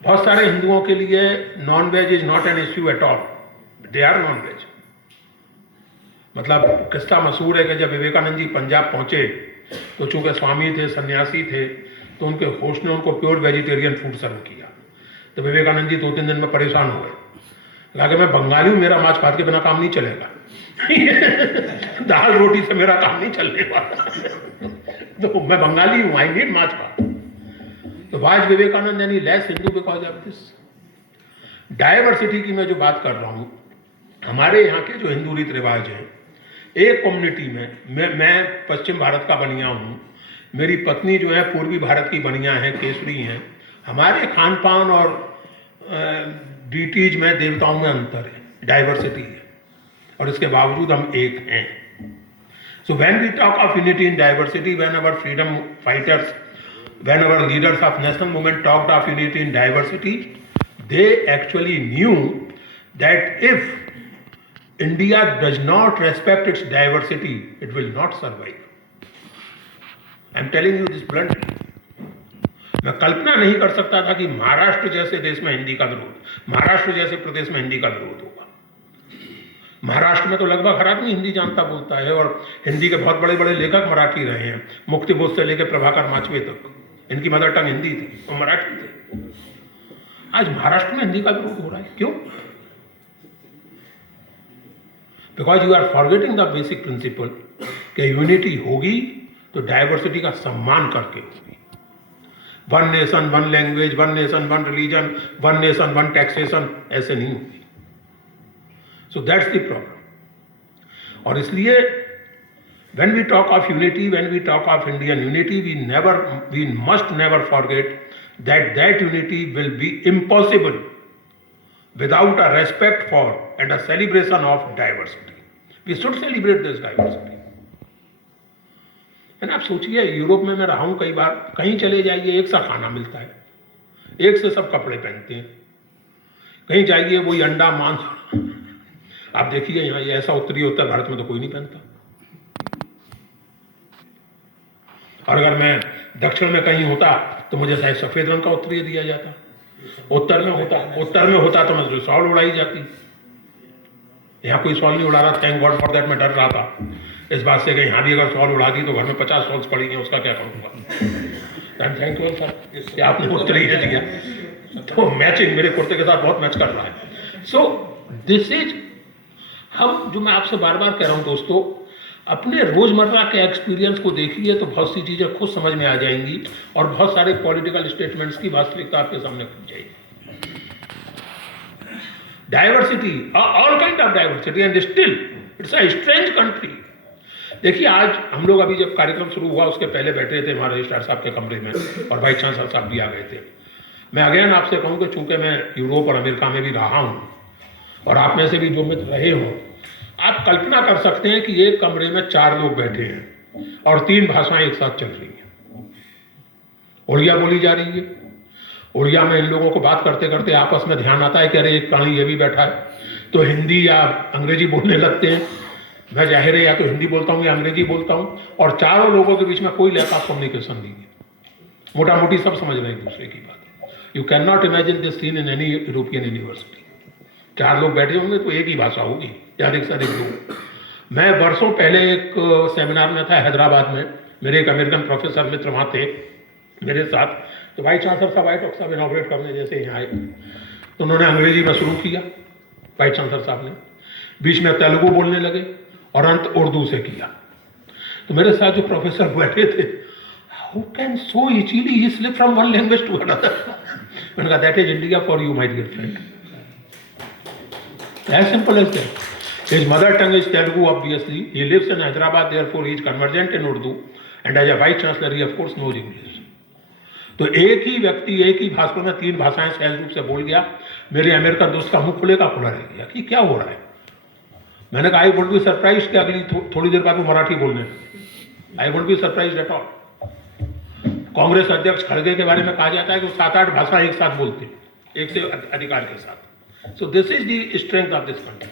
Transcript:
बहुत सारे हिंदुओं के लिए non veg is not an issue at all, they are non veg. मतलब किस्सा मशहूर है कि जब विवेकानंद जी पंजाब पहुंचे तो चूंकि स्वामी थे, सन्यासी थे, तो उनके होस्ट ने उनको प्योर वेजिटेरियन फूड सर्व किया। तो विवेकानंद जी 2-3 दिन में परेशान हो गए, लगा कि मैं बंगाली हूं, मेरा मांस भात के बिना काम नहीं चलेगा दाल रोटी से मेरा काम नहीं चलने वाला तो मैं बंगाली हूं, आई नीड मांस भात। तो वाज विवेकानंद यानी less Hindu because of this diversity की मैं जो बात कर रहा हूं, हमारे यहाँ के जो हिंदू रीति रिवाज हैं, एक कम्युनिटी में मैं पश्चिम भारत का बनिया हूँ, मेरी पत्नी जो है पूर्वी भारत की बनिया है, केसरी हैं। हमारे खान पान और डीटीज में, देवताओं में अंतर है, डाइवर्सिटी है, और इसके बावजूद हम एक हैं। So when we talk of unity in diversity, when our freedom fighters, when our leaders of national movement talked of unity in diversity, they actually knew that if India does not respect its diversity, it will not survive. I am telling you this bluntly. मैं कल्पना नहीं कर सकता था कि महाराष्ट्र जैसे देश में हिंदी का विरोध, महाराष्ट्र जैसे प्रदेश में हिंदी का विरोध होगा। महाराष्ट्र में तो लगभग हर आदमी हिंदी जानता बोलता है, और हिंदी के बहुत बड़े बड़े लेखक मराठी रहे हैं, मुक्तिबोध से लेकर प्रभाकर माचवे तक, इनकी मदर टंग हिंदी थी, वो मराठी थे। आज महाराष्ट्र में हिंदी का विरोध हो रहा है, क्यों? Because you are forgetting the basic principle कि यूनिटी होगी तो डाइवर्सिटी का सम्मान करके होगी। One nation one language, one nation one religion, one nation one taxation, ऐसे नहीं होगी। So that's the problem. और इसलिए when we talk of unity, when we talk of Indian unity, we must never forget that unity will be impossible without a respect for and a celebration of diversity. We should celebrate this diversity. and आप सोचिए, Europe में मैं रहा हूं कई बार, कहीं चले जाइए एक सा खाना मिलता है, एक से सब कपड़े पहनते हैं, कहीं जाइए वही अंडा मांस आप देखिए यहाँ ये ऐसा उत्तर भारत में तो कोई नहीं पहनता। और अगर मैं दक्षिण में कहीं होता तो मुझे शायद सफेद रंग का उत्तरीय दिया जाता, उत्तर में होता तो मुझे शॉल उड़ाई जाती। यहाँ कोई शॉल नहीं उड़ा रहा, थैंक गॉड फॉर दैट। मैं डर रहा था इस बात से कि यहाँ भी अगर शॉल उड़ा दी तो घर में 50 शॉल्स पड़ी हैं, उसका क्या करूँगा। थैंक यू सर कि आपने उत्तरीय दिया, तो मैचिंग मेरे कुर्ते के साथ बहुत मैच कर रहा है। सो दिस इज, हम जो मैं आपसे बार बार कह रहा हूँ दोस्तों, अपने रोजमर्रा के एक्सपीरियंस को देखिए तो बहुत सी चीजें खुद समझ में आ जाएंगी, और बहुत सारे पॉलिटिकल स्टेटमेंट्स की वास्तविकता आपके सामने खुल जाएगी। Diversity, all kind of diversity, and still it's a strange country. देखिए आज हम लोग अभी जब कार्यक्रम शुरू हुआ उसके पहले बैठे थे हमारे रजिस्ट्रार साहब के कमरे में, और वाइस चांसलर साहब भी आ गए थे। मैं अगेन आपसे कहूँ कि चूंकि मैं यूरोप और अमेरिका में भी रहा हूँ, और आप में से भी जो मित्र रहे हों, आप कल्पना कर सकते हैं कि एक कमरे में 4 लोग बैठे हैं और 3 भाषाएं एक साथ चल रही हैं। उड़िया बोली जा रही है, उड़िया में इन लोगों को बात करते करते आपस में ध्यान आता है कि अरे एक प्राणी ये भी बैठा है, तो हिंदी या अंग्रेजी बोलने लगते हैं। मैं जाहिर है या तो हिंदी बोलता हूँ या अंग्रेजी बोलता हूँ, और चारों लोगों के बीच में कोई लैक ऑफ कम्युनिकेशन नहीं है, मोटा मोटी सब समझ रहे हैं एक दूसरे की बात। You can not imagine this seen in any European university. 4 लोग बैठे होंगे तो एक ही भाषा होगी, या अधिक से अधिक 2। मैं वर्षों पहले एक सेमिनार में था हैदराबाद में, मेरे एक अमेरिकन प्रोफेसर मित्र वहाँ थे मेरे साथ, तो वाइस चांसलर साहब आए, डॉक्टर साहब इनॉग्रेट करने जैसे यहाँ आए, तो उन्होंने अंग्रेजी में शुरू किया, वाइस चांसलर साहब ने बीच में तेलुगु बोलने लगे और अंत उर्दू से किया। तो मेरे साथ जो प्रोफेसर बैठे थे, how can so easily he slip from one language to another. मैंने कहा that is India for you my dear friend, as simple as that. His mother tongue is Telugu, obviously. He lives in Hyderabad, therefore he is conversant in Urdu, and as a vice chancellor he of course knows English. तो एक ही व्यक्ति एक ही भाषा में 3 भाषाएं सहज रूप से बोल गया। मेरे अमेरिकन दोस्त का मुंह खुले का खुला रह गया कि क्या हो रहा है। मैंने कहा आई वुड बी सरप्राइज कि अगली थोड़ी देर बाद वो मराठी बोलने, I would be surprise at all. Congress अध्यक्ष खड़गे के बारे में कहा जाता है कि वो 7-8 भाषा एक साथ बोलते, एक से अधिकार के साथ। So this is the strength of this country.